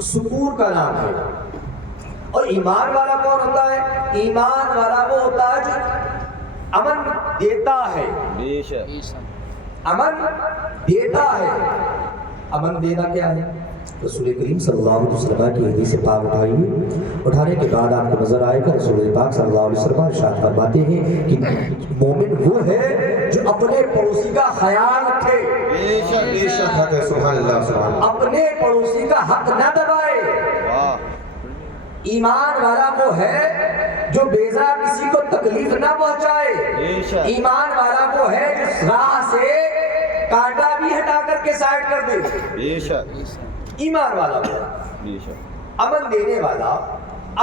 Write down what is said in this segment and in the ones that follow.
سکون کا نام ہے. اور ایمان والا کون ہوتا ہے؟ ایمان والا وہ ہوتا ہے جو امن دیتا ہے. بے شک امن دیتا ہے. امن دینا کیا ہے؟ رسول کریم صلی اللہ علیہ وسلم کی حدیث پاک اٹھانے کے بعد آپ کو نظر آئے گا رسول پاک صلی اللہ علیہ وسلم ارشاد فرماتے ہیں کہ مومن وہ ہے جو اپنے پڑوسی کا خیال رکھے. بے شک حق ہے. سبحان اللہ سبحان اللہ. اپنے پڑوسی کا حق نہ دبائے. واہ ایمان والا وہ ہے جو بیزا کسی کو تکلیف نہ پہنچائے. بے شک ایمان والا وہ ہے جو راہ سے کانٹا بھی ہٹا کر کے سائڈ کر دے. بے شک ایمان والا وہ بے شک امن دینے والا،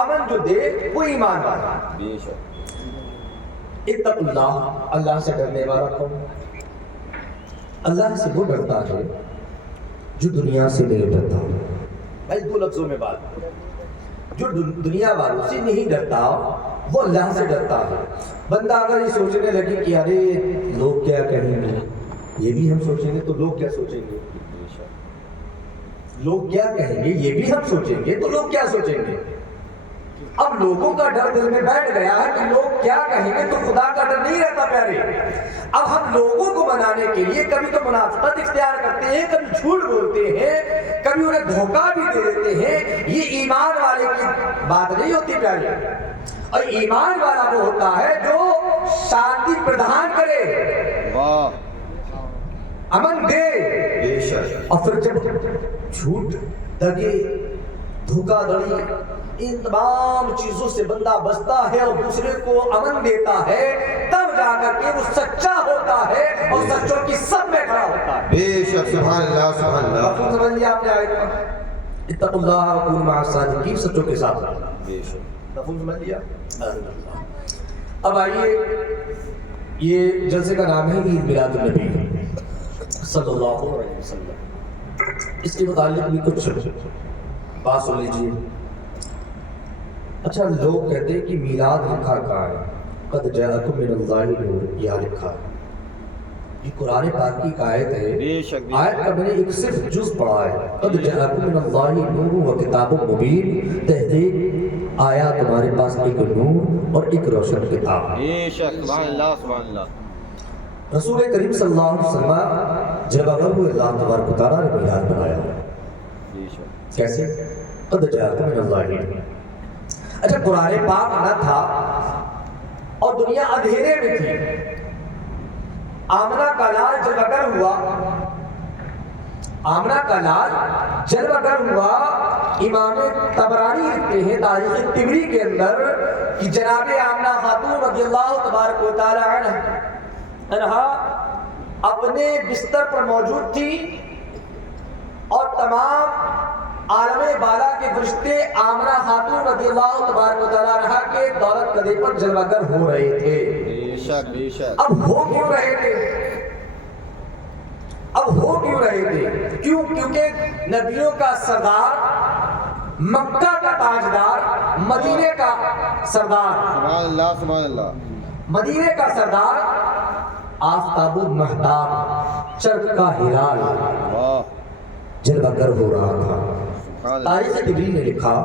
امن جو دے وہ ایمان والا. بے شک اتقوا اللہ، اللہ سے ڈرنے والا کون؟ اللہ سے وہ ڈرتا ہے جو دنیا سے نہیں ڈرتا. بھائی دو لفظوں میں بات، جو دنیا والوں سے نہیں ڈرتا وہ اللہ سے ڈرتا ہے. بندہ اگر یہ سوچنے لگے کہ ارے لوگ کیا کہیں گے، یہ بھی ہم سوچیں گے تو لوگ کیا سوچیں گے، بے شک لوگ کیا کہیں گے یہ بھی ہم سوچیں گے تو لوگ کیا سوچیں گے. اب لوگوں کا ڈر دل میں بیٹھ گیا ہے کہ لوگ کیا کہیں گے، تو خدا کا ڈر نہیں رہتا پیارے. اب ہم لوگوں کو منانے کے لیے کبھی تو منافقت اختیار کرتے ہیں، کبھی جھوٹ بولتے ہیں، کبھی انہیں دھوکہ بھی دے دیتے ہیں. یہ ایمان والے کی بات نہیں ہوتی پیارے. اور ایمان والا وہ ہوتا ہے جو شانتی پردان کرے، واہ امن دے. بے شک. اور پھر جب جھوٹ، دگے، دھوکہ دڑی، ان تمام چیزوں سے بندہ بچتا ہے اور دوسرے کو امن دیتا ہے، تب جا کر کے وہ سچا ہوتا ہے اور سچوں کی سب میں کھڑا ہوتا ہے. بے شک. سبحان اللہ سبحان اللہ. مفہوم سمجھ لیا آپ نے آیت کا؟ اتقوا اللہ وکونوا مع الصادقین، سچوں کے ساتھ. بے شک مفہوم سمجھ لیا؟ اب آئیے، یہ جلسے کا نام ہے عید میلاد النبی صلی اللہ علیہ وسلم. اس کے متعلق بھی کچھ بات سن لیجیے. اچھا، لوگ کہتے ہیں کہ میلاد لکھا کہاں ہے؟ قد جاءکم من اللہ نور، یہاں لکھا ہے. یہ قرآن پاک کی ایک آیت ہے. بے شک آیت کا میں نے ایک صرف جز پڑھا ہے. قد جاءکم من اللہ نور و کتاب مبین، تحقیق آیا تمہارے پاس ایک نور اور ایک روشن کتاب. بے شک سبحان اللہ سبحان اللہ. رسول کریم صلی اللہ علیہ وسلم جب اگر وہ اللہ تبارک و تعالیٰ نے میلاد بنایا، بے شک کیسے؟ قد جاءکم من اللہ. اچھا، قرآن پاک نہ تھا اور دنیا اندھیرے میں تھی. آمنہ کا لال جب اگر ہوا، آمنہ کا لال جب اگر ہوا، امام طبرانی لکھتے ہیں تاریخ طبری کے اندر کہ جناب آمنہ خاتون رضی اللہ تبارک و تعالی عنہا اپنے بستر پر موجود تھی اور تمام عالم بالا کے فرشتے آمنہ خاتون رضی اللہ تبارک و تعالی عنہا کے دولت قدے پر جلوہ گر ہو رہے تھے. بے شک بے شک. اب ہو کیوں رہے تھے؟ اب ہو کیوں رہے تھے؟ کیوں؟ کیونکہ نبیوں کا سردار، مکہ کا تاجدار، مدینے کا سردار، سبحان اللہ سبحان اللہ. مدینے کا سردار، آفتاب مہتاب، چرک کا ہلال واہ جلوہ گر ہو رہا تھا. سبحان اللہ. تاریخ طبری نے لکھا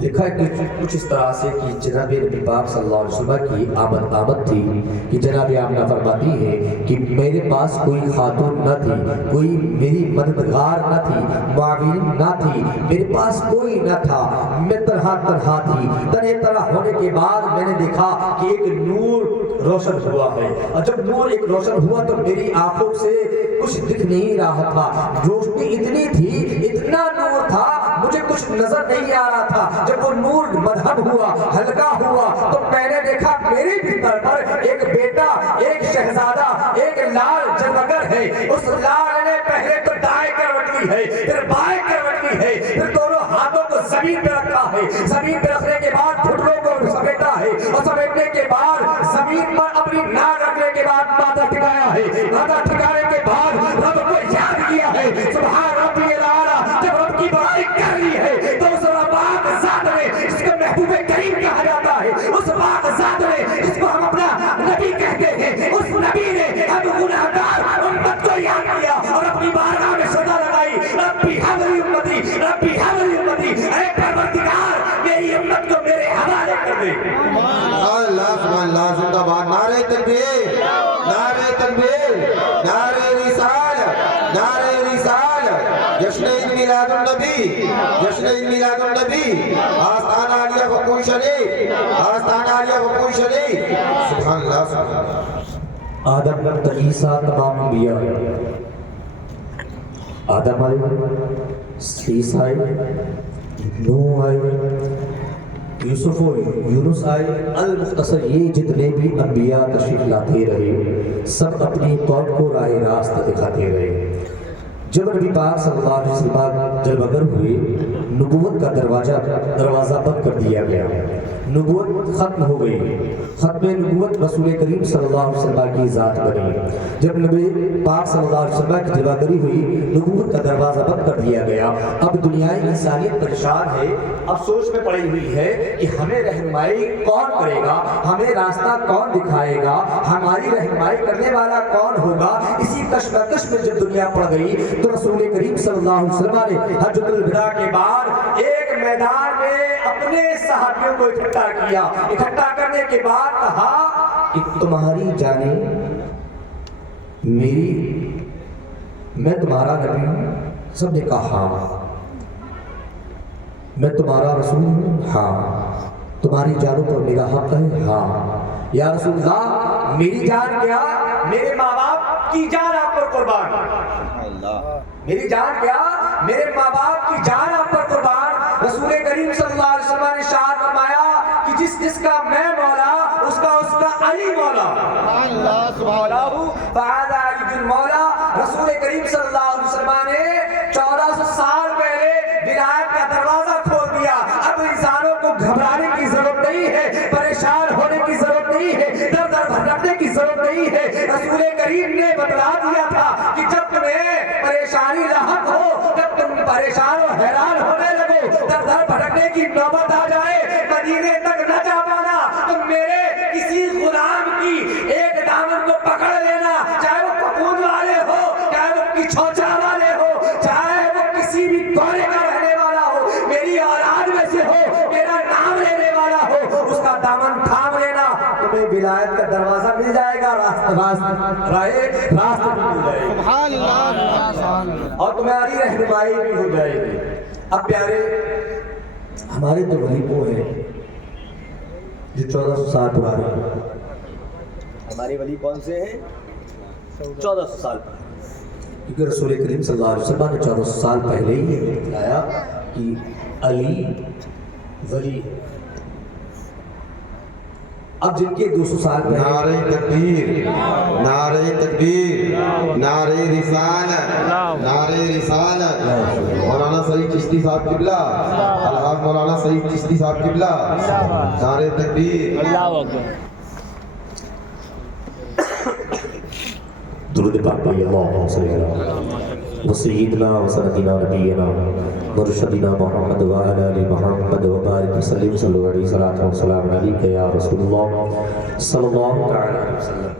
ہے کہ کچھ اس طرح سے کہ جناب نبی پاک صلی اللہ علیہ وسلم کی آمد تھی کہ جناب آمنہ فرماتی ہے کہ میرے پاس کوئی خاتون نہ تھی، کوئی میری مددگار نہ تھی، معاون نہ تھی، میرے پاس کوئی نہ تھا، میں تنہا تھی. طرح ہونے کے بعد میں نے دیکھا کہ ایک نور روشن ہوا ہے، اور جب نور ایک روشن ہوا تو میری آنکھوں سے کچھ دکھ نہیں رہا تھا. روشنی اتنی تھی، اتنا نور تھا، مجھے کچھ نظر نہیں آ رہا تھا. جب وہ نور مدھم ہوا، ہلکا ہوا، تو میں نے دیکھا میری بستر پر ایک بیٹا، ایک شہزادہ، ایک لال جلوگر ہے. اس لال نے پہلے تو دائیں کروٹ لی ہے، پھر بائیں کروٹ لی ہے، پھر دونوں ہاتھوں کو زمین پہ رکھا ہے. زمین پہ رکھنے کے بعد گھٹنوں کو سمیٹا ہے، اور سمیٹنے کے بعد زمین پر اپنی ناک رکھنے کے بعد ماتھا ٹھکایا ہے. ماتھا ٹھکانے کے بعد رب کو یاد کیا ہے. سبحان ربی الاعلیٰ. جب رب کی بڑائی کر لی ہے تو اس پاک ذات نے جس کو محبوب کریم کہا جاتا ہے، اس پاک ذات نے جس کو ہم اپنا نبی کہتے ہیں، اس نبی نے ہم گناہگار امت کو یاد کیا اور اپنی بارگاہ میں صدا لگائی. ربی حبلی امتی، ربی حبلی امتی. عید میلاد النبی، جشن عید میلاد النبی، آستانہ عالیہ وقوع شریف، آستانہ عالیہ وقوع شریف. سبحان اللہ سبحان اللہ. آدم تا عیسیٰ تمام انبیاء، آدم آئے، عیسیٰ آئے، نوح آئے، یوسف و یونس آئے، المختصر یہ جتنے بھی انبیاء تشریف لاتے رہے سب اپنی قوم کو راہ راست دکھاتے رہے. جب نبی پاک صلی اللہ علیہ وسلم جلوہ گر ہوئے نبوت کا دروازہ بند کر دیا گیا، نبوت ختم ہو گئی. ختم نبوت رسول کریم صلی اللہ علیہ وسلم کی ذات بنی. جب نبی پاک صلی اللہ علیہ وسلم کی جلوہ گری ہوئی نبوت کا دروازہ بند کر دیا گیا. اب دنیائے انسانیت پریشان ہے، اب سوچ میں پڑی ہوئی ہے کہ ہمیں رہنمائی کون کرے گا، ہمیں راستہ کون دکھائے گا، ہماری رہنمائی کرنے والا کون ہوگا. اسی کشمکش میں جب دنیا پڑ گئی تو رسول کریم صلی اللہ علیہ وسلم نے حجۃ الوداع کے بعد ایک میدان میں اپنے صحابیوں کو اکٹھا کیا. اکٹھا کرنے کے بعد کہا کہ تمہاری جانیں میری، میں تمہارا نبی ہوں. سب نے کہا ہاں. میں تمہارا رسول ہوں، ہاں. تمہاری جانوں پر میرا حق ہے، ہاں. یا رسول اللہ میری جان کیا، میرے ماں باپ کی جان آپ پر قربان. میری جان کیا، میرے ماں باپ کی جان آپ پر قربان. رسول کریم صلی اللہ علیہ وسلم نے ارشاد فرمایا کہ جس کا میں مولا اس کا علی مولا. اللہ سبحان اللہ. فہذا علی المولا. رسول کریم صلی اللہ علیہ وسلم نے 1400 سال پہلے ولایت کا دروازہ کھول دیا. اب انسانوں کو گھبرانے کی ضرورت نہیں ہے، پریشان ہونے کی ضرورت نہیں ہے، در در بھٹکنے کی ضرورت نہیں ہے. رسول کریم نے بتلا دیا تھا کہ جب تمہیں پریشانی لاحق ہو، جب تم پریشان و حیران ہونے لگو، در در بھٹکنے کی نوبت آ جائے، مدینے تک نہ جا پانا، تو میرے کسی غلام کی ایک دامن کو پکڑ لینا، چاہے وہ پپون والے ہو، چاہے وہ کچھوچا والے ہو، چاہے وہ کسی بھی کونے کا رہنے والا ہو، میری اولاد میں سے ہو، میرا نام لینے والا ہو، اس کا دامن تھام لینا، تمہیں ولایت کا دروازہ مل جائے گا، راستہ مل جائے گا، سبحان اللہ. اور تمہاری رہنمائی بھی ہو جائے گی. اب پیارے ہمارے تو ولی وہ ہیں جو 1400 سال پرانے ہیں. ہمارے ولی کون سے ہیں؟ 1400 سال پرانے. کیونکہ رسول کریم صلی اللہ علیہ وسلم نے 1400 سال پہلے ہی یہ بتلایا کہ علی ولی. اب جن کے 200 سال پہلے نعرہ تکبیر، نعرہ تکبیر، نعرہ رسالت، نعرہ رسالت. مولانا سعید چشتی صاحب قبلہ، الحاظ مولانا سعید چشتی صاحب قبلہ، نعرہ تکبیر. درود پاک پڑھیے. اللہم صلی اللہ علیہ وسیدنا و سندنا نبینا مرشدنا محمد و علی محمد و بارک وسلم صلی اللہ علیہ صلاۃ و سلام علیک یا رسول اللہ صلی اللہ تعالی علیہ وسلم.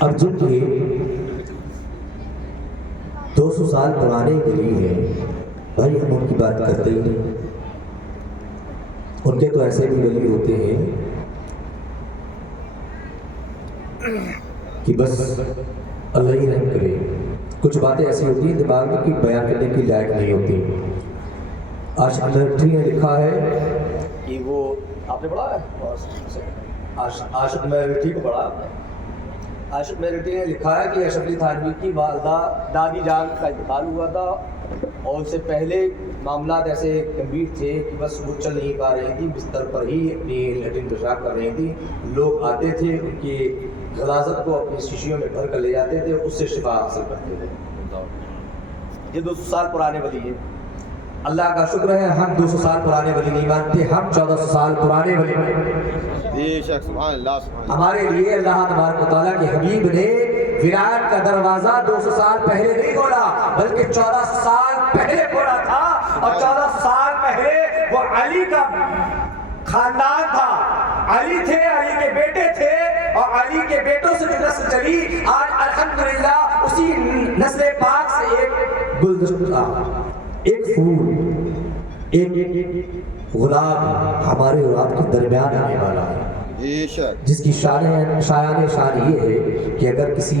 اب جن کے 200 سال پرانے ولی ہیں بھائی، ہم ان کی بات کرتے ہی نہیں. ان کے تو ایسے بھی ولی ہوتے ہیں کہ بس اللہ ہی رحم کرے. کچھ باتیں ایسی ہوتی ہیں دماغ میں کہ بیان کرنے کی لائق نہیں ہوتی. عاشق میرٹری نے لکھا ہے کہ وہ آپ نے پڑھا ہے، عاشق میرٹری کو پڑھا. عاشق میرٹری نے لکھا ہے کہ اشرف علی تھانوی کی والدہ دادی جان کا انتقال ہوا تھا، اور اس سے پہلے معاملات ایسے گمبھیر تھے کہ بس وہ چل نہیں پا رہی تھی، بستر پر ہی اپنی لیٹرین پیشاب کر رہی تھی. لوگ آتے تھے، ان کی غلاظت کو اپنی شیشیوں میں بھر کر لے جاتے تھے، اس سے شفا حاصل کرتے تھے. یہ 200 سال پرانے ولی ہیں. اللہ کا شکر ہے ہم 200 سال پرانے ولی نہیں مانتے، ہم 1400 سال پرانے ولی مانتے. بے شک. سبحان اللہ. سبحان اللہ. ہمارے لیے اللہ تبارک و تعالیٰ کے حبیب نے ولایت کا دروازہ 200 سال پہلے نہیں کھولا بلکہ 1400 سال پہلے کھولا تھا. اور 1400 سال پہلے وہ علی کا خاندان تھا، علی تھے، علی کے بیٹے تھے، اور علی کے بیٹوں سے جو نسل چلی آج الحمدللہ اسی نسل پاک سے ایک گلدستہ، ایک پھول، ایک گلاب ہمارے اور آپ کے درمیان آنے والا ہے، بے شک. جس کی شان یہ ہے کہ اگر کسی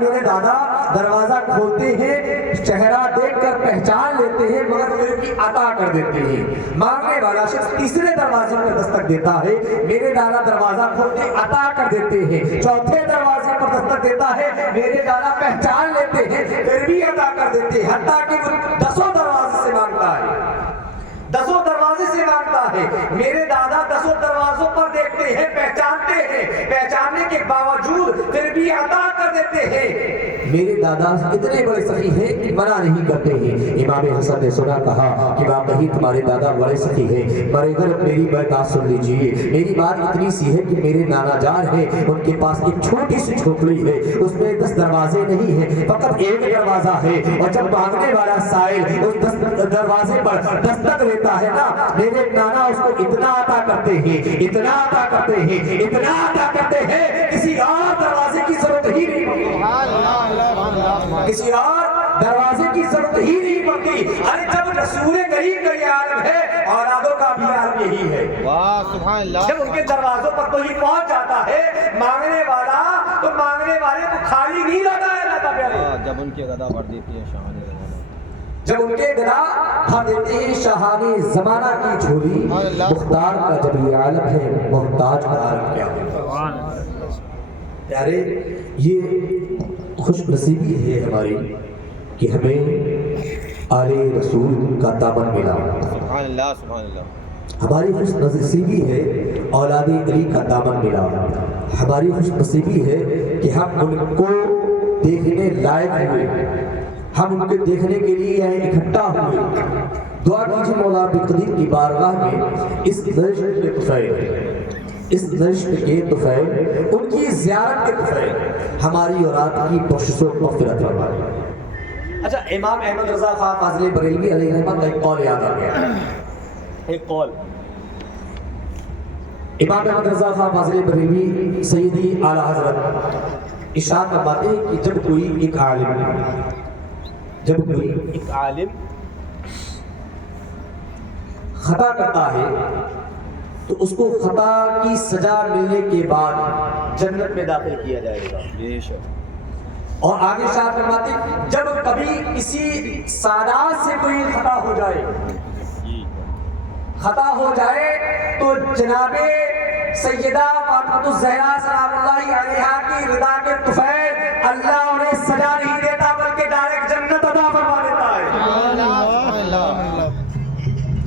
میرے دادا دروازہ کھولتے ہیں، چہرہ دیکھ کر پہچان لیتے ہیں، مگر پھر بھی عطا کر دیتے ہیں۔ مانگنے والا شخص تیسرے دروازے پر دستک دیتا ہے، میرے دادا دروازہ کھولتے عطا کر دیتے ہیں۔ چوتھے دروازے پر دستک دیتا ہے، میرے دادا پہچان لیتے ہیں، پھر بھی عطا کر دیتے ہیں، حتیٰ کہ وہ 10 دروازے سے مانگتا ہے، 10 دروازے سے مانگتا ہے۔ میرے دادا 10 دروازوں پر دیکھتے ہیں، پہچانتے ہیں، پہچاننے کے باوجود پھر بھی عطا کر دیتے ہیں۔ میرے دادا اتنے بڑے سخی ہیں کہ منع نہیں کرتے ہیں۔ امام حسن نے سنا کہا کہ واقعی تمہارے دادا بڑے سخی ہیں، مگر میری بات سن لیجیے، میری بات اتنی سی ہے کہ میرے نانا جان ہیں، ان کے پاس ایک چھوٹی سی جھوپڑی ہے، اس میں 10 دروازے نہیں ہیں، فقط ایک دروازہ ہے، اور جب مانگنے والا سائل اس 10 دروازے پر دستک لیتا ہے نا، میرے نانا اس کو اتنا عطا کرتے ہیں، اتنا عطا کرتے ہیں، اتنا عطا کرتے ہیں، کسی اور دروازے کی ضرورت ہی نہیں پڑتی، کسی اور دروازے کی ضرورت ہی نہیں پڑتی۔ ارے جب رسول کریم کا یہ عالم ہے، اولادوں کا بھی عالم یہی ہے۔ واہ سبحان اللہ۔ جب ان کے دروازوں پر کوئی پہنچ جاتا ہے مانگنے والا، تو مانگنے والے کو خالی نہیں لوٹا ہے۔ جب ان کے گدا بھر دیتی ہے شاہان زمانہ، جب ان کے گدا بھر دیتے ہیں شاہان زمانہ کی جھولی، مختار کا جب یہ عالم ہے، محتاج کا عالم کیا ہوگا؟ پیارے، یہ خوش نصیبی ہے ہماری کہ ہمیں آل رسول کا دامن ملا۔ سبحان اللہ سبحان اللہ۔ ہماری خوش نصیبی ہے اولاد علی کا دامن ملا۔ ہماری خوش نصیبی ہے کہ ہم ان کو دیکھنے لائق ہوئے، ہم ان کے دیکھنے کے لیے یہاں اکٹھا ہوئے۔ دعا کیجیے مولا عبدالقدیر کی بارگاہ میں اس نشت کے طفیل، اس نشت کے طفیل، ان کی زیارت کے طفیل ہماری اولاد کی بخشش و مغفرت فرمائے۔ اچھا، امام احمد رضا خان فاضل بریلوی علیہ رحمت کا ایک قول یاد آ گیا، ایک قول امام احمد رضا خان فاضل بریلوی سیدی اعلیٰ حضرت ارشاد فرماتے ہیں کہ جب کوئی ایک عالم خطا کرتا ہے تو اس کو خطا کی سزا ملنے کے بعد جنت میں داخل کیا جائے گا۔ بے شک۔ اور آگے شاہ فرماتے ہیں جب کبھی کسی سادات سے کوئی خطا ہو جائے تو جناب سیدہ فاطمہ الزہرا سلام اللہ علیہا کی رضا کے طفیل اللہ انہیں سزا نہیں دیتا بلکہ ڈائریکٹ جنت عطا فرما دیتا ہے۔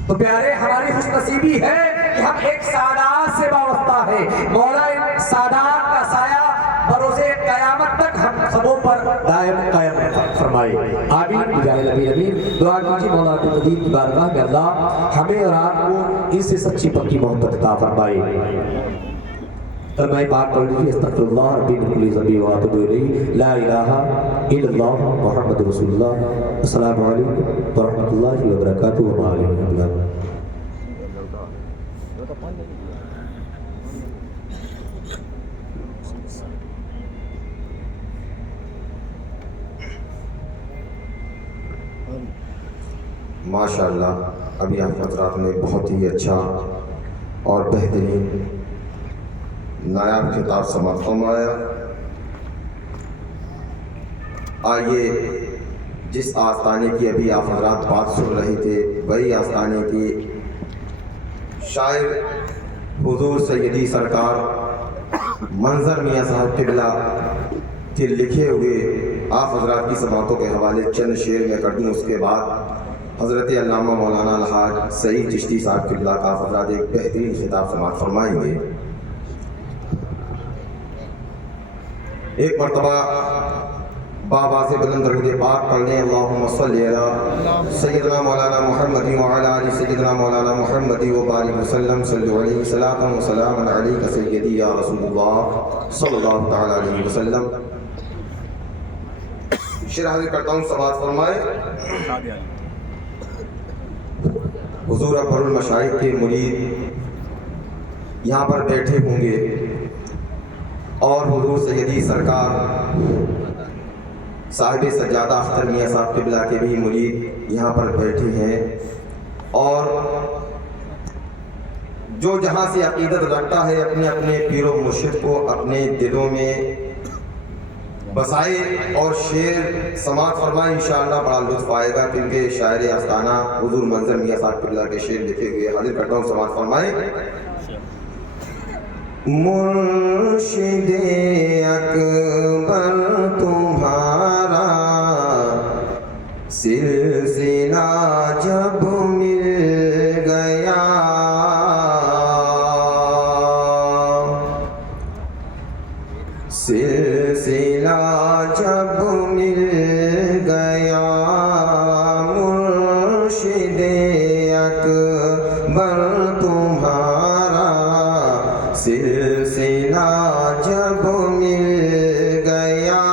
تو پیارے، ہماری خوش نصیبی ہے کہ ہم ایک سادات سے وابستہ ہے۔ مولا ان سادات کا سایہ بروز قیامت تک ہم سبوں پر دائم قائم فرمائے، آمین بجاہ نبی امین۔ دعا کیجیے مولا عبدالقدیر کی بارگاہ میں اللہ ہمیں اور آپ کو ان سے سچی پکی محبت عطا فرمائے۔ فرمائے پاک پڑھ لیجیے استغفر اللہ ربی من کل ذنب واتوب الیہ، لا الہ الا اللہ محمد رسول اللہ۔ السلام علیکم ورحمۃ اللہ وبرکاتہ۔ وما علیکم السلام۔ ماشاءاللہ، ابھی آپ حضرات نے بہت ہی اچھا اور بہترین نایاب خطاب سماعت فرمایا۔ آئیے، جس آستانے کی ابھی آپ حضرات بات سن رہے تھے، وہی آستانے کی شاعر حضور سیدی سرکار منظر میاں صاحب قبلہ کے لکھے ہوئے آپ حضرات کی سماعتوں کے حوالے چند شعر میں کر دوں، اس کے بعد حضرت علامہ مولانا الحاج سعید چشتی صاحب قبلہ کا آپ حضرات ایک بہترین خطاب سماعت فرمائیں گے۔ ایک مرتبہ بابا سے بلند درود پاک پڑھ لیں، اللہم صلی علی سیدنا مولانا محمد وعلی آل سیدنا مولانا محمد وبارک وسلم، صلو علیہ صلاۃ و سلام علیک سیدی یا رسول اللہ صلی اللہ تعالی علیہ وسلم۔ شعر حاضر کرتا ہوں، سماعت فرمائے۔ حضور اکبر المشائخ کے مرید یہاں پر بیٹھے ہوں گے اور حضور سیدی سرکار صاحب سجادہ اختر میاں صاحب قبلہ کے بھی مرید یہاں پر بیٹھے ہیں، اور جو جہاں سے عقیدت رکھتا ہے اپنے اپنے پیر و مرشد کو اپنے دلوں میں بسائے اور شعر سماعت فرمائے، انشاءاللہ بڑا لطف آئے گا، کیونکہ شاعر آستانہ حضور منظر میاں صاحب اللہ کے شعر لکھے ہوئے حاضر کرتا ہوں، سماعت فرمائے۔ مرشد اکبر تمہارا سلسلہ جب مل گیا، سلسلہ جب مل گیا، مرشد اکبر تمہارا سلسلہ جب مل گیا،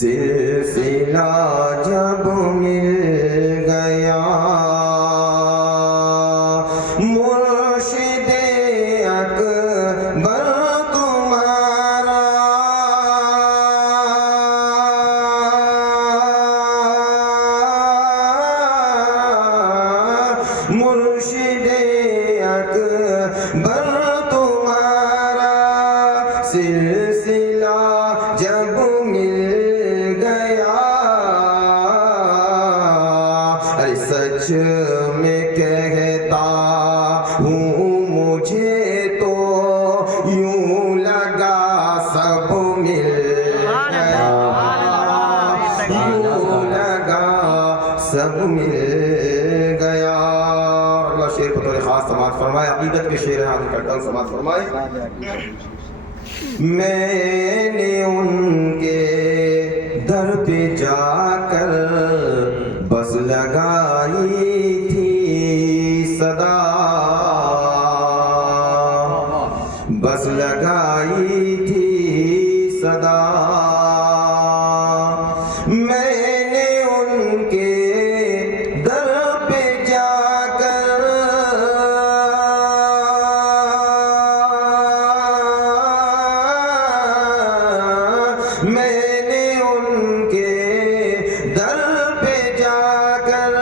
سلسلہ جب مل گیا، مرشد اکبر تمہارا مرشد اکبر تمہارا سلسلہ جب مل گیا، ارے سچ میں کہتا ہوں مجھے تو یوں لگا سب مل گیا، یوں لگا سب مل گیا۔ اللہ شعر بطور خاص سماعت فرمائے، عقیدت کے شعر ہیں، آگے کرتا ہوں، سماعت فرمائے۔ میں نے ان کے در پہ جا کر بس لگائی تھی صدا، بس لگائی تھی صدا، میں نے ان کے در پہ جا کر میں نے ان کے در پہ جا کر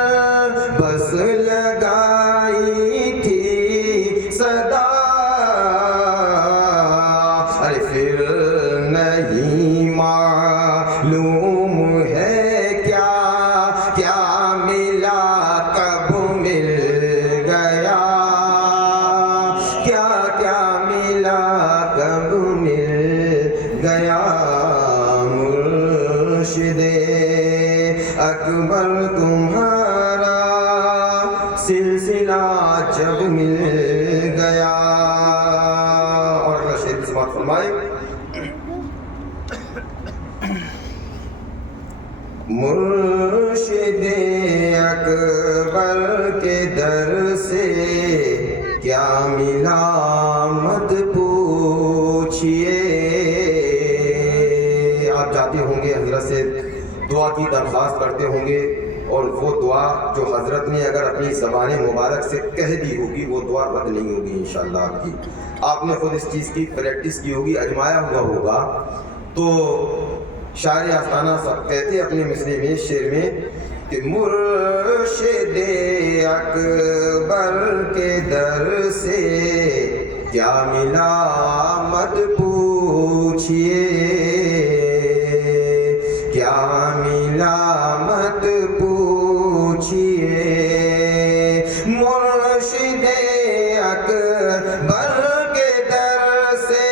بس لگائی تھی صدا، ارے پھر نہیں معلوم ہے کیا کیا ملا کب مل گیا، کیا کیا ملا کب مل گیا، مرشد اکبر تمہارا سلسلہ جب مل گیا۔ اور اگلا شعر کی سماعت فرمائے۔ مرشد اکبر کے در سے کیا ملا مت پوچھئے، آپ جاتے ہوں گے حضرت سے دعا کی درخواست کرتے ہوں گے، اور وہ دعا جو حضرت نے اگر اپنی زبان مبارک سے کہہ دی ہوگی وہ دعا رد نہیں ہوگی انشاءاللہ آپ کی، آپ نے خود اس چیز کی پریکٹس کی ہوگی، اجمایا ہوا ہوگا۔ تو شاعر آستانہ سب کہتے اپنے مصرع میں شعر میں کہ مرشد اکبر کے در سے کیا ملا مت پوچھئے، کیا ملا مت پوچھئے، مرشد اکبر کے در سے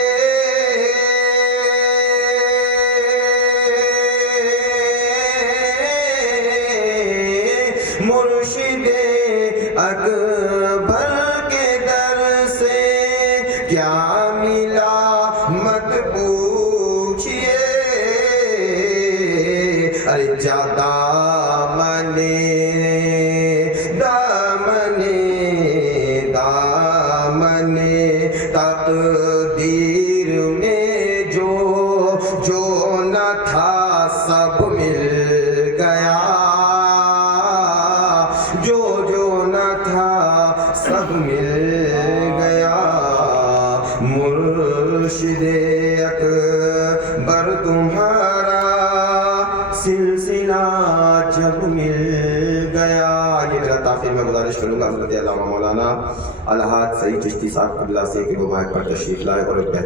مرشد اکبر کے در سے کیا ملا مت پوچھئے، ارے جا دامنے دامنے دامنے تقدیر میں جو جو نہ تھا سب مل گیا، جو جو نہ تھا سب مل گیا، مرشد اکبر تمہارا سلسلہ جب مل گیا۔ یہ میرا تاخیر میں گزارش گزارش کروں گا حضرت علامہ مولانا الحاج سعید چشتی صاحب قبلہ سے کہ وہ مائک پر تشریف لائے اور ایک بہترین